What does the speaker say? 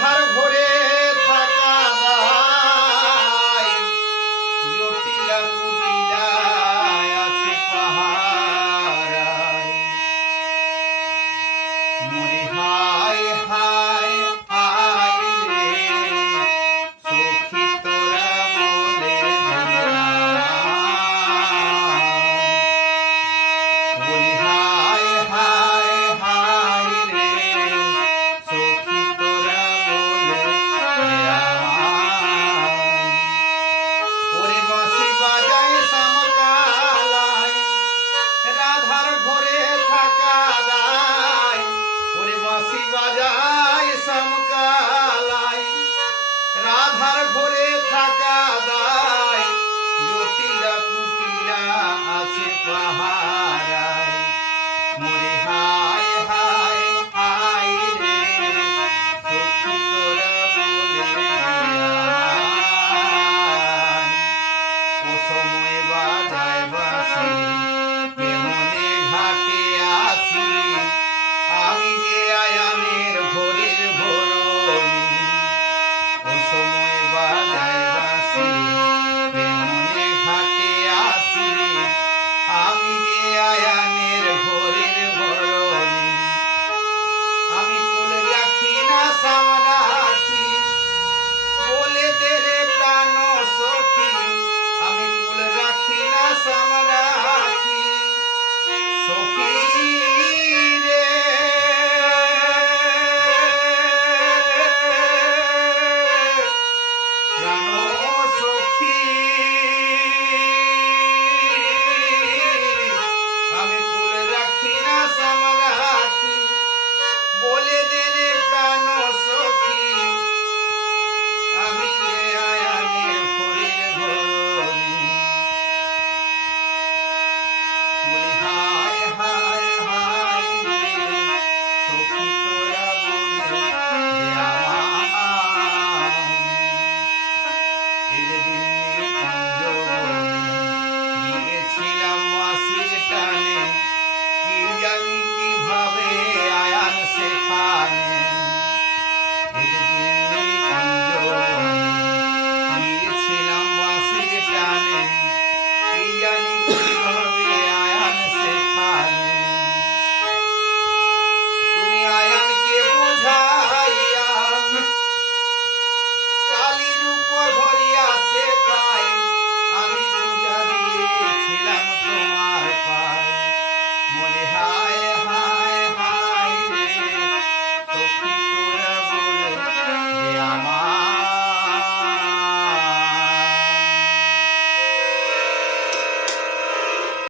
রাধার ঘরে থাকা দায়, জটিলা কুটিলা আছে পাহারায়। মরি হায় হায় হায় রে, সখী তোরা বলে বলি হায় হায় হায় রে, সখী তোরা বলে ওরে বাঁশি বাজায় শ্যামকালায়, রাধার ঘরে থাকা দায়। ওরে বাঁশি বাজায় শ্যামকালায়, রাধার ঘরে থাকা দায়, জটিলা কুটিলা আছে পাহারায়। মরে হায় হায় হায় রে, সখী তোরা বলে ও সময় বাজায় বাঁশি, কেমনে ঘাটে আসি, আমি যে আয়ানের ভোরের ভোরনি। ও সময় বাজায় বাঁশি, কেমনে ঘাটে আসি, আমি যে আয়ানের ভোরের ভোরনি। আমি কুল রাখি না সামনা